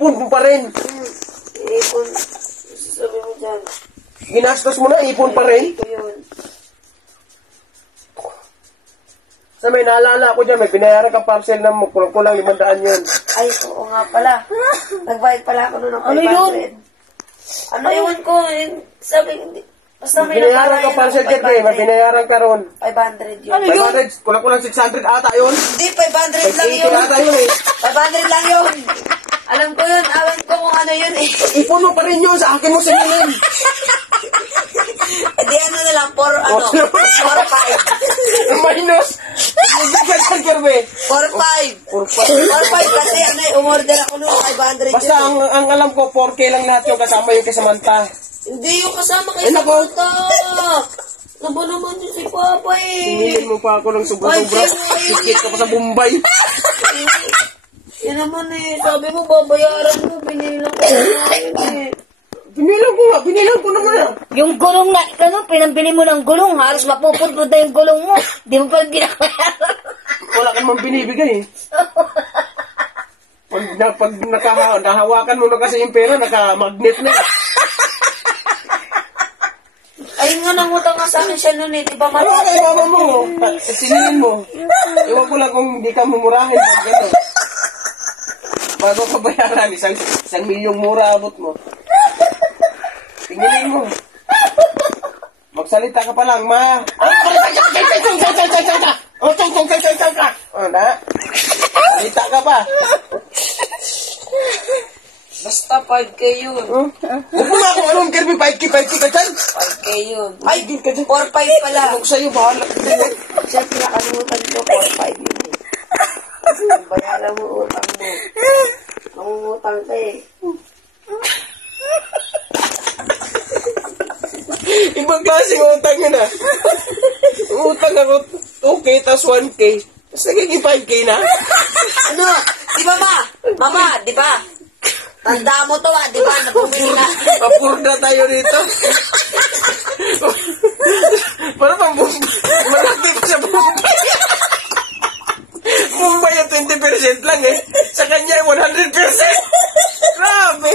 ipon mo pa rin. Ipon. Sabi mo dyan. Ginastos mo na, ipon pa rin. Ito yun. Sa may naalala ko dyan, may binayaran ka parcel na kulang 500 yun. Ay, oo nga pala. Nagbayad pala ako noon ng 500. Ano yun? Ano yun ko? Sabi, hindi. Basta may Binayaran ka parcel dyan, may binayaran ka ron. 500 yun. Ano yun? 500, kulang 600 ata yun. Hindi, 500 lang 80 yun. ata yun eh. 500 lang yun. Alam ko yun. Alam ko kung ano yun eh. Ipon mo pa rin yun, sa akin mo sinilin. Hindi ano na lang, 4-5. Minus. Hindi ka dyan, Kirby. 4-5 kasi ano eh, umorder ako noon, 500 Basta yun. ang alam ko, 4K lang lahat yung kasama yung kasamanta. Hindi yung kasama kayo Eh, sa nako. kwarta. Naba naman yun si Papa eh. Sinilin mo pa ako ng sobra-sobra. Sikit ka pa sa Bombay. Yan naman eh. Sabi mo, babayaran mo. Binilang ko na yun eh. Binilang ko naman ah. Yung gulong na, ano, pinambili mo ng gulong, halos mapupudpud na yung gulong mo. Di mo pa binabayaran. Wala ka naman binibigay eh. Pag nahawakan mo na kasi yung pera, naka-magnet na eh. Ayun nga, nangutang nga sa akin siya noon eh. Diba Ano ka iwawa mo? Sinilin mo. Iwan ko lang kung hindi ka mumurahin pag gano'n. Bago ka bayaran, isang milyong mura abot mo. Tingilin mo. Magsalita ka pa lang, ma. Salita ka pa. basta 5K yun. Huwag mo na akong anong Kirby, 5K ka dyan. 5K yun. Ay, din ka dyan. 4-5 pala. Huwag sa'yo, bahala. Siyempre, nakalimutan ko, 4-5 yun eh. Bayaran mo utang mo. Mangungutang ka eh. Ibang klase utang yun ah. Utang ako 2K tas 1K. Tapos nagiging 5K na. Ano? Di ba ma? Mama, di ba? Tanda mo to di ba? Nabumili na. Papurda tayo dito. Para pang malaki pa sa Bombay. Bombay yung 20% lang eh. Sa kanya 100%. Grabe.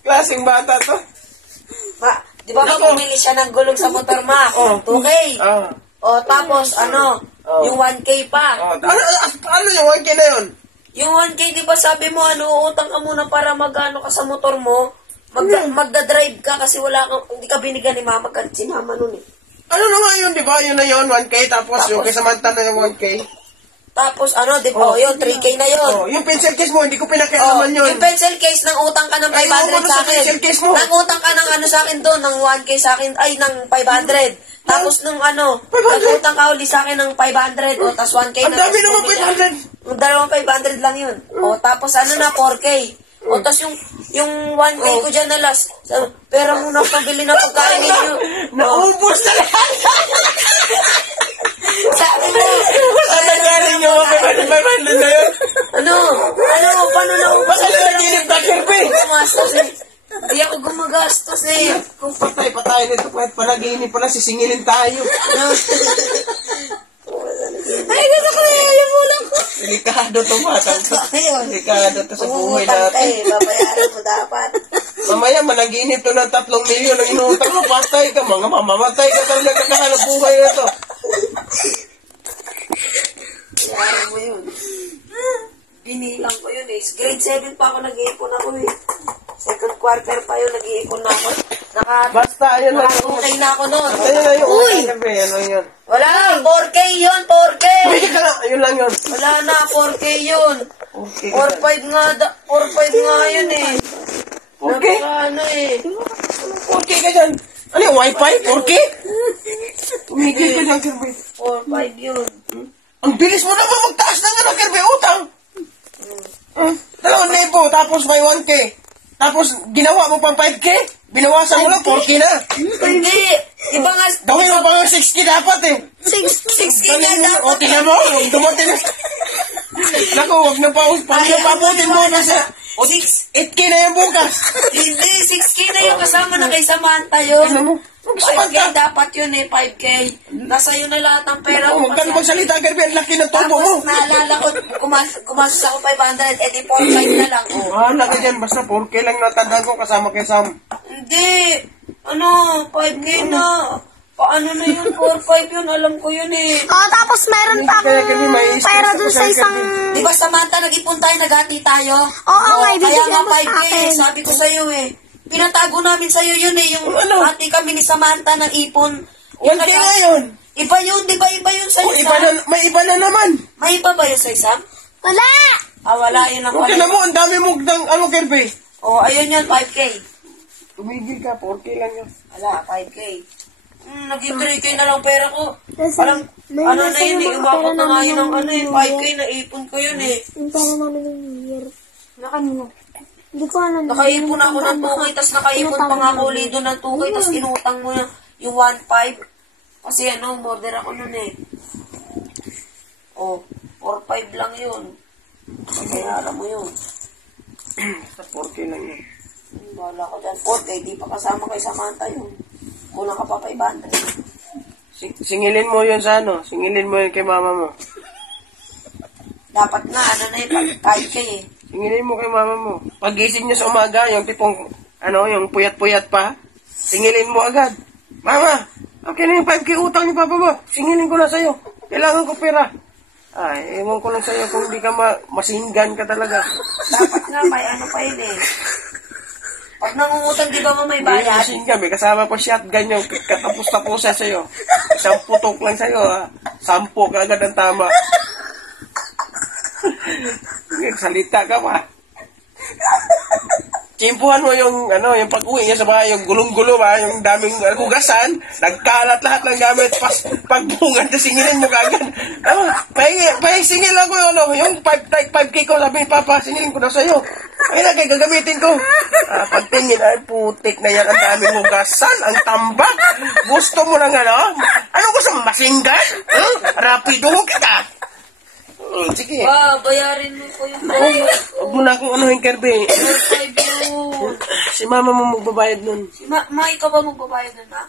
Klaseng bata to. Ma, di ba bumili siya ng gulong sa motor ma? Oh. 2K. Ah. O tapos ano? Oh. Yung 1K pa. Ano yung 1K na yun? Yung 1K, di ba sabi mo, utang ka muna para magano ka sa motor mo, magdadrive ka kasi wala kang, hindi ka binigyan ni mama kasi si mama nun eh. Ano na nga yun, di ba? Yun na yun, 1K, tapos yung kasamanta na yung 1K. Tapos ano, di ba, yun, 3K na yun. Oh, yung pencil case mo, hindi ko pinakialaman yun. Yung pencil case, nang utang ka ng 500 Ay, sa sa akin. pencil case mo. Nang utang ka ng ano sa akin doon, ng 1K sa akin, ay, ng 500. Tapos nung ano, 500? nag-utang ka uli sa akin ng 500. O, tapos 1K Ang na. dami naman 500. Yung dalawang 500 lang yun. O, tapos ano na, 4K. O, tapos yung 1K ko dyan na last. Pera mo na pabili na pagkain ninyo. Naubos na lahat. Sabi mo, Ano galing yung 500 na yun? ano, paano na Baka nanaginip ka, Kirby. gumastos eh. Hindi ako gumagastos eh. Kung patay nito, kahit panaginip pala, sisingilin tayo. Ay, gusto ko na yung ulang ko. Delikado to, matang. Ayun. Delikado to sa buhay Umutang ka natin. eh, babayaran mo dapat. Mamaya, managinip to ng 3 milyon ang inuutang mo, patay ka, mga mamamatay ka talaga kakahanap buhay na to. Bayaran mo yun. Binilang ko yun eh. Grade 7 pa ako nag-iipon ako eh. Second quarter pa yun, nag-iipon na ako. Basta, ayun lang. Naka-2K na ako noon. Ayun lang yung Uy! Kirby, ano yun? Wala, 4K yun, 4K! Pwede ka na, ayun lang yun. Wala na, 4K yun. Okay. 4-5 nga, 4-5 nga yun eh. Okay. Ano eh. 4K ka dyan. Ano yung wifi? 4K? Tumigil ka dyan, Kirby. 4-5 yun. Ang bilis mo naman magtaas ng ano, Kirby, utang. 2,000, tapos may 1K. Tapos, ginawa mo pang 5K? Binawasan mo lang, 4K na. Hindi! Iba nga, Gawin mo pang 6K dapat eh. 6K nga dapat. O, tingnan mo, dumating na. Naku, huwag na pa, pabutin mo na sa... O, 8K na yan bukas. Hindi, 6K na yung kasama na kay Samantha yun. Ano mo? 5K dapat yun eh, 5K. Nasa yun na lahat ng pera Huwag ka na magsalita, Kirby. Ang laki ng tobo mo. Tapos naalala ko, kumasas ako 500, edi 4-5 na lang. Oh. Wala ka dyan. Basta 4K lang natandaan ko kasama kay Sam. Hindi. 5K na. Paano na yun? 4-5 yun. Alam ko yun eh. Tapos meron pa Kaya, Kirby, may akong pera dun sa isang... Di ba Samantha, nag-ipon tayo, naghati tayo? Oo, nga, Kaya ibibigyan nga mo sa 5K eh. akin. Sabi ko sa'yo eh. Pinatago namin sa'yo yun eh. Yung Ano? hati kami ni Samantha ng ipon. 1K na yun. Iba yun, di ba? Iba yun sa'yo, O, iba Sam? na, may iba na naman. May iba ba yun sa'yo, Sam? Wala! Wala yun ang Okay na mo, ang dami mo ng Kirby. Ayun yan, 5K. Tumigil ka, 4K lang yun. Wala, 5K. Naging 3K na lang pera ko. Kasi, Parang, may ano na nasa yun eh, yung mga umabot pera na nga namin yun ng ng ano eh, New 5K Year. na ipon ko yun eh. Yung pera namin ng New Year. Na kanina. Hindi ko alam. Nakaipon ako ng 2K, tas nakaipon pa nga ako ulit doon ng 2K, tas inutang mo na yung 1.5. Kasi border ako nun eh. 4.5 lang yun. Pagkayara mo yun. Sa 4K lang yun. Bahala ko dyan. 4K, di pa kasama kay Samantha yun. Kulang ka pa 500. Singilin mo yun sa Singilin mo yun kay mama mo. Dapat nga, na yun, 5K eh. Singilin mo kay mama mo. Pagising niya sa umaga, yung tipong, yung puyat-puyat pa, singilin mo agad. Mama, okay na yung 5K utang ni papa mo. Singilin ko na sa'yo. Kailangan ko pera. Ay, ewan ko lang sa'yo kung di ka masinggan ka talaga. Dapat nga, may pa yun eh. Pag nangungutang, di ba may Hindi bayad? masinggan, may kasama pa shotgun yung katapos-tapusan sa'yo. Isang putok lang sa'yo, ha. 10 ka agad ang tama. Salita ka pa. Chimpuhan mo yung pag-uwi niya sa bahay, yung gulong-gulo ba, yung daming hugasan, nagkalat lahat ng gamit, pagbungan, singilin mo kagad. Singil ako yung 5K ko, sabi ni Papa, singilin ko na sa'yo. Ay na, gagamitin ko. Pagtingin, ay putik na yan, ang daming hugasan, ang tambak. Gusto mo ng Anong gusto mo, masinggan? Rapido kita. Sige. Bayarin mo ko yung bayad. Huwag mo na akong anuhin, Kirby. 4.5 yun. Si mama mo magbabayad nun. Ikaw ba magbabayad nun, ha?